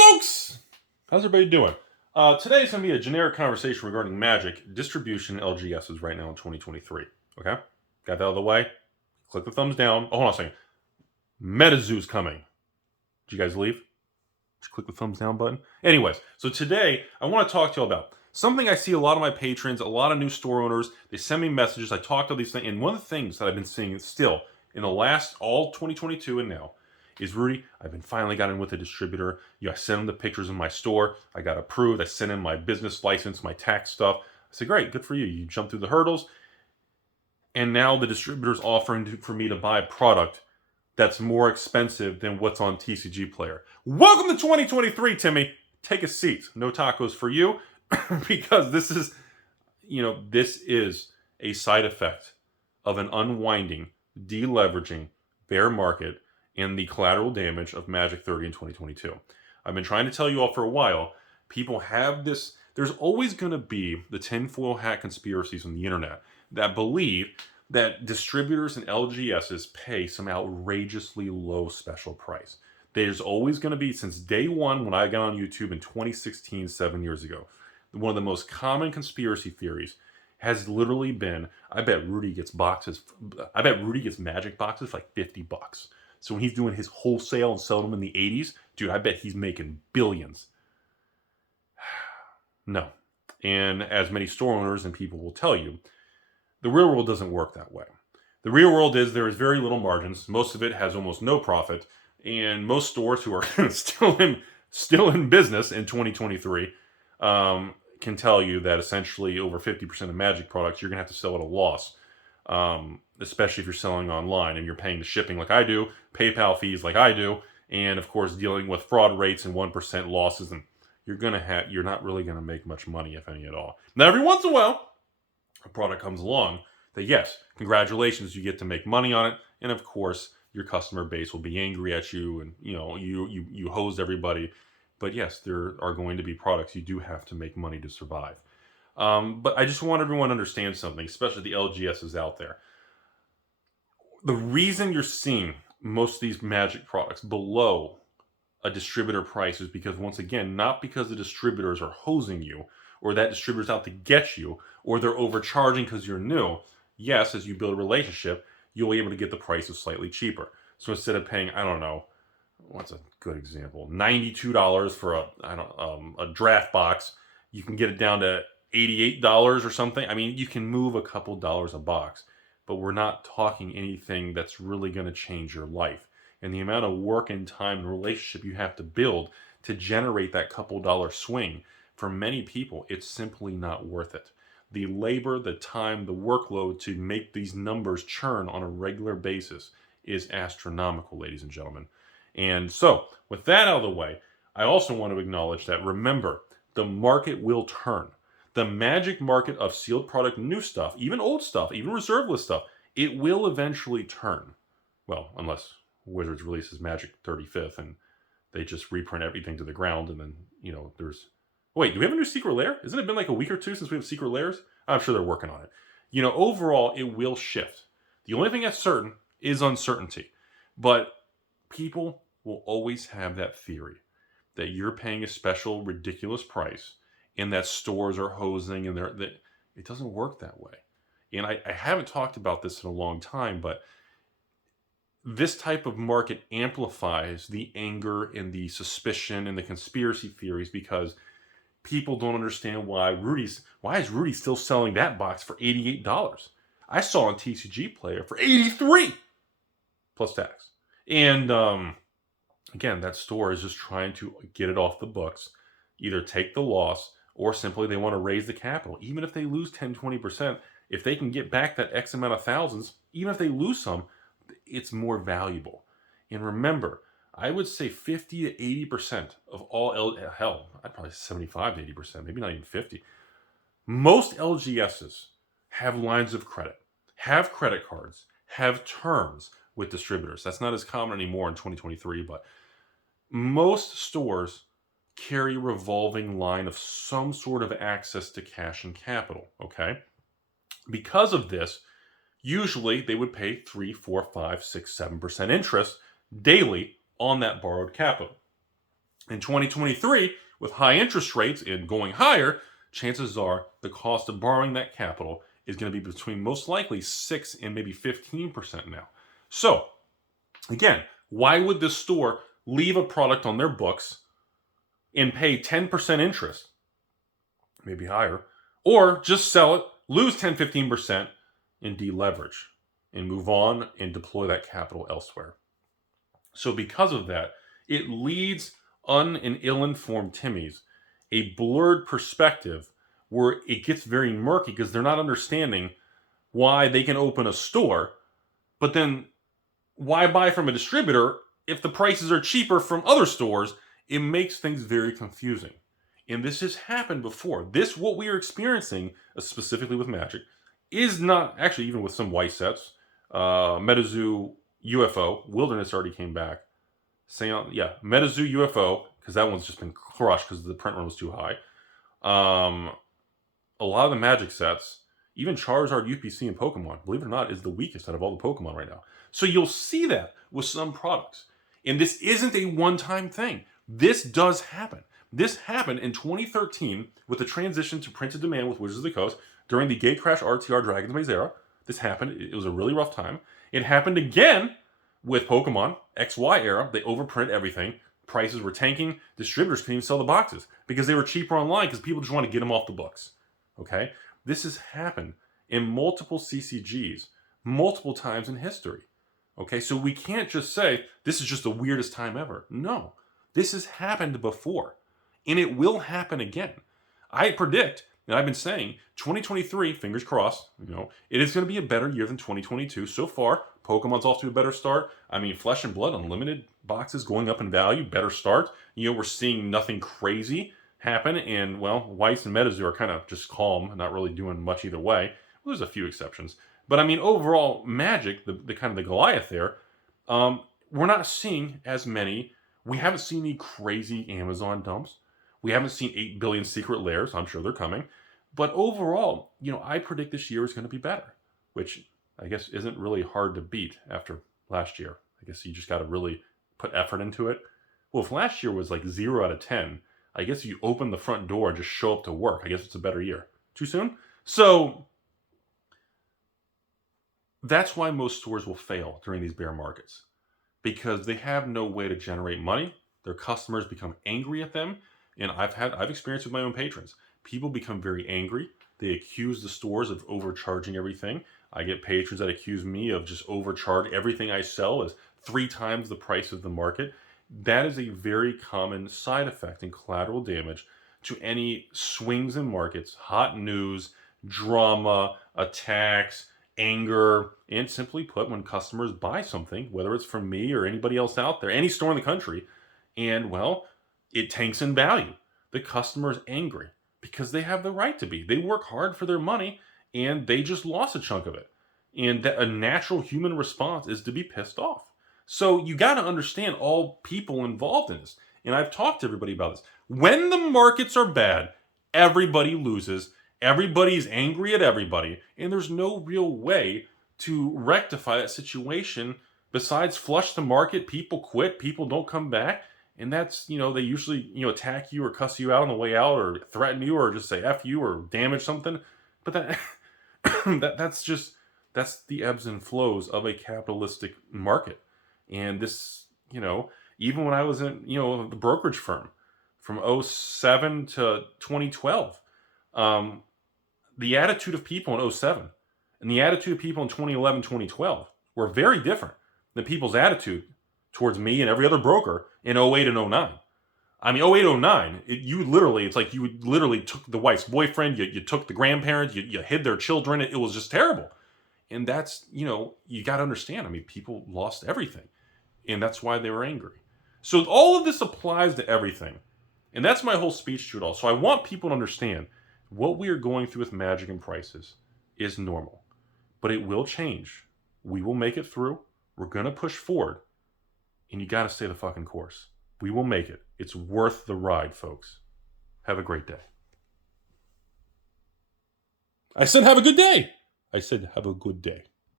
Folks, how's everybody doing? Today is going to be a generic conversation regarding Magic distribution LGSs right now in 2023. Okay? Got that out of the way? Click the thumbs down. Oh, hold on a second. MetaZoo's coming. Did you guys leave? Just click the thumbs down button. Anyways, so today I want to talk to you about something I see a lot of my patrons, a lot of new store owners. They send me messages. I talk to these things. And one of the things that I've been seeing still in the last all 2022 and now is, Rudy, I've been finally got in with a distributor. I sent them the pictures in my store. I got approved. I sent in my business license, my tax stuff. I said, great, good for you. You jumped through the hurdles. And now the distributor's offering for me to buy a product that's more expensive than what's on TCG Player. Welcome to 2023, Timmy. Take a seat. No tacos for you, because this is a side effect of an unwinding, deleveraging, bear market, and the collateral damage of Magic 30 in 2022. I've been trying to tell you all for a while, people have this, there's always going to be the tinfoil hat conspiracies on the internet that believe that distributors and LGSs pay some outrageously low special price. There's always going to be, since day one when I got on YouTube in 2016, 7 years ago, one of the most common conspiracy theories has literally been, I bet Rudy gets Magic boxes for like $50. So when he's doing his wholesale and selling them in the 80s, dude, I bet he's making billions. No. And as many store owners and people will tell you, the real world doesn't work that way. The real world is there is very little margins. Most of it has almost no profit. And most stores who are still in business in 2023 can tell you that essentially over 50% of Magic products, you're going to have to sell at a loss. Especially if you're selling online and you're paying the shipping like I do, PayPal fees like I do, and of course dealing with fraud rates and 1% losses, and you're not really going to make much money, if any at all. Now, every once in a while, a product comes along that, yes, congratulations, you get to make money on it, and of course your customer base will be angry at you, and you hosed everybody. But yes, there are going to be products you do have to make money to survive. But I just want everyone to understand something, especially the LGSs out there. The reason you're seeing most of these Magic products below a distributor price is because, once again, not because the distributors are hosing you or that distributor's out to get you or they're overcharging because you're new. Yes, as you build a relationship, you'll be able to get the prices slightly cheaper. So instead of paying, I don't know, what's a good example? $92 for a draft box, you can get it down to $88 or something. I mean, you can move a couple dollars a box, but we're not talking anything that's really going to change your life. And the amount of work and time and relationship you have to build to generate that couple dollar swing, for many people, it's simply not worth it. The labor, the time, the workload to make these numbers churn on a regular basis is astronomical, ladies and gentlemen. And so, with that out of the way, I also want to acknowledge that, remember, the market will turn. The Magic market of sealed product, new stuff, even old stuff, even reserve list stuff, it will eventually turn. Well, unless Wizards releases Magic 35th and they just reprint everything to the ground, and then, there's... Wait, do we have a new Secret Lair? Isn't it been like a week or two since we have Secret Lairs? I'm sure they're working on it. Overall, it will shift. The only thing that's certain is uncertainty. But people will always have that theory that you're paying a special, ridiculous price and that stores are hosing, and that it doesn't work that way. And I haven't talked about this in a long time, but this type of market amplifies the anger and the suspicion and the conspiracy theories, because people don't understand why is Rudy still selling that box for $88? I saw on TCG Player for $83 plus tax. And again, that store is just trying to get it off the books, either take the loss, or simply they want to raise the capital. Even if they lose 10, 20%, if they can get back that X amount of thousands, even if they lose some, it's more valuable. And remember, I would say 50 to 80% of all, hell, I'd probably say 75 to 80%, maybe not even 50. Most LGSs have lines of credit, have credit cards, have terms with distributors. That's not as common anymore in 2023, but most stores carry a revolving line of some sort of access to cash and capital, okay? Because of this, usually they would pay 3, 4, 5, 6, 7% interest daily on that borrowed capital. In 2023, with high interest rates and going higher, chances are the cost of borrowing that capital is going to be between most likely 6 and maybe 15% now. So, again, why would this store leave a product on their books and pay 10% interest, maybe higher, or just sell it, lose 10, 15%, and deleverage and move on and deploy that capital elsewhere? So because of that, it leads and ill-informed Timmies a blurred perspective where it gets very murky because they're not understanding why they can open a store, but then why buy from a distributor if the prices are cheaper from other stores? It makes things very confusing. And this has happened before. This, what we are experiencing, specifically with Magic, is not, actually even with some white sets, MetaZoo UFO, Wilderness already came back. MetaZoo UFO, because that one's just been crushed because the print run was too high. A lot of the Magic sets, even Charizard, UPC, and Pokemon, believe it or not, is the weakest out of all the Pokemon right now. So you'll see that with some products. And this isn't a one-time thing. This does happen. This happened in 2013 with the transition to printed demand with Wizards of the Coast during the Gatecrash RTR Dragon's Maze era. This happened. It was a really rough time. It happened again with Pokemon XY era. They overprint everything. Prices were tanking. Distributors couldn't even sell the boxes because they were cheaper online because people just want to get them off the books. Okay? This has happened in multiple CCGs, multiple times in history. Okay? So we can't just say, this is just the weirdest time ever. No. This has happened before. And it will happen again. I predict, and I've been saying, 2023, fingers crossed, it is going to be a better year than 2022. So far, Pokemon's off to a better start. I mean, Flesh and Blood Unlimited boxes going up in value, better start. We're seeing nothing crazy happen. And, well, Weiss and MetaZoo are kind of just calm, not really doing much either way. Well, there's a few exceptions. But, I mean, overall, Magic, the kind of the Goliath there, we're not seeing as many. We haven't seen any crazy Amazon dumps. We haven't seen 8 billion secret lairs. I'm sure they're coming. But overall, I predict this year is going to be better, which I guess isn't really hard to beat after last year. I guess you just got to really put effort into it. Well, if last year was like 0 out of 10, I guess if you open the front door and just show up to work, I guess it's a better year. Too soon? So that's why most stores will fail during these bear markets, because they have no way to generate money. Their customers become angry at them. And I've experienced with my own patrons. People become very angry. They accuse the stores of overcharging everything. I get patrons that accuse me of just overcharge everything I sell is 3 times the price of the market. That is a very common side effect and collateral damage to any swings in markets, hot news, drama, attacks, anger, and simply put, when customers buy something, whether it's from me or anybody else out there, any store in the country, and, well, it tanks in value. The customer is angry because they have the right to be. They work hard for their money and they just lost a chunk of it. And a natural human response is to be pissed off. So you got to understand all people involved in this. And I've talked to everybody about this. When the markets are bad, everybody loses. Everybody's angry at everybody. And there's no real way to rectify that situation besides flush the market. People quit. People don't come back. And that's, they usually, attack you or cuss you out on the way out or threaten you or just say F you or damage something. But that's the ebbs and flows of a capitalistic market. And this, even when I was in, the brokerage firm from 07 to 2012, the attitude of people in 07 and the attitude of people in 2011, 2012 were very different than people's attitude towards me and every other broker in 08 and 09. I mean, 08, 09, it's like you literally took the wife's boyfriend, you took the grandparents, you hid their children. It was just terrible. And that's, you got to understand. I mean, people lost everything. And that's why they were angry. So all of this applies to everything. And that's my whole speech to it all. So I want people to understand what we are going through with Magic and prices is normal. But it will change. We will make it through. We're going to push forward. And you got to stay the fucking course. We will make it. It's worth the ride, folks. Have a great day. I said have a good day. I said have a good day.